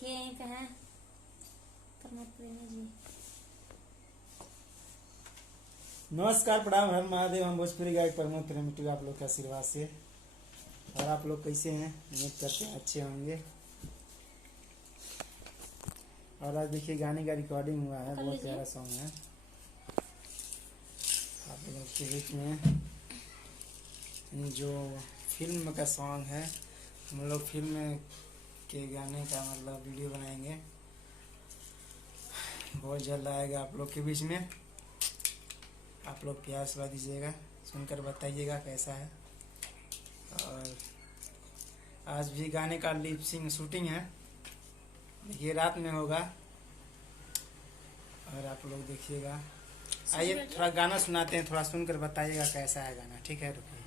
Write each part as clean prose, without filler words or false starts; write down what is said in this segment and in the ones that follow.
देखिए यहीं पे है प्रमोद प्रेमी जी। नमस्कार, प्रणाम, हर महादेव। हम भोजपुरी गायक प्रमोद प्रेमी आप लोग के आशीर्वाद से। और आप लोग कैसे हैं? उम्मीद करते हैं अच्छे होंगे। और आज देखिए गाने का रिकॉर्डिंग हुआ है, बहुत प्यारा सॉन्ग है। आप लोग के बीच में जो फिल्म का सॉन्ग है, हम लोग फिल्म के गाने का मतलब वीडियो बनाएंगे, बहुत जल्द आएगा आप लोग के बीच में। आप लोग प्यार से दीजिएगा, सुनकर बताइएगा कैसा है। और आज भी गाने का लिपसिंग शूटिंग है, ये रात में होगा और आप लोग देखिएगा। आइए थोड़ा गाना सुनाते हैं, थोड़ा सुनकर बताइएगा कैसा है गाना। ठीक है, रुकिए।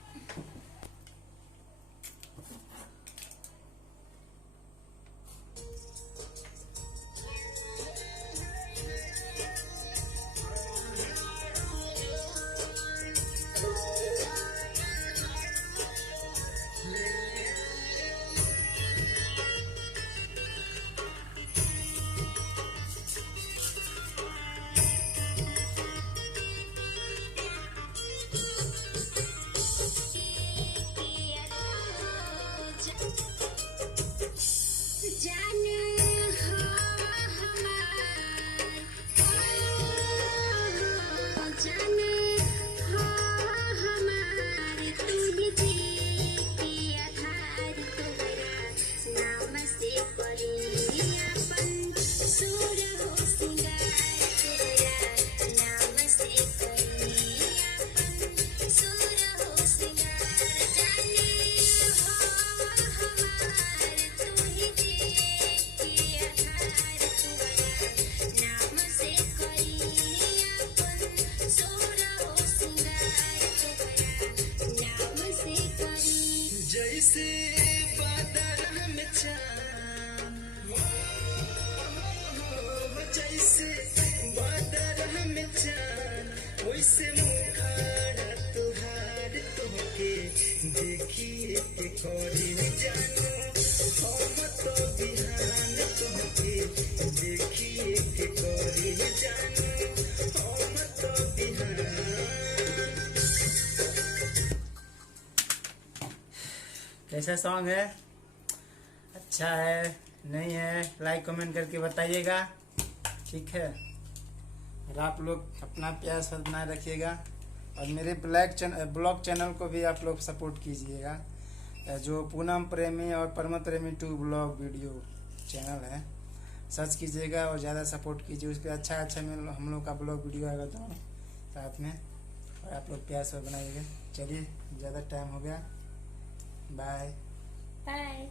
जैसे बादल में चाँद, जैसे बादल में चाँद, वैसे मुखाड़ा तुहार तोहके देखिए के करी जानो। हम तो बिहान तोहके देखिए के करी जानो। हम तो बिहान। कैसा सॉन्ग है? अच्छा है नहीं है? लाइक कमेंट करके बताइएगा। ठीक है, और आप लोग अपना प्यार से बनाए रखिएगा। और मेरे ब्लॉग चैनल को भी आप लोग सपोर्ट कीजिएगा, जो पूनम प्रेमी और प्रमोद प्रेमी 2 ब्लॉग वीडियो चैनल है। सर्च कीजिएगा और ज़्यादा सपोर्ट कीजिए, उस पर अच्छा हम लोग का ब्लॉग वीडियो आएगा दोनों साथ में। और आप लोग प्यार से बनाइएगा। चलिए, ज़्यादा टाइम हो गया, बाय बाय।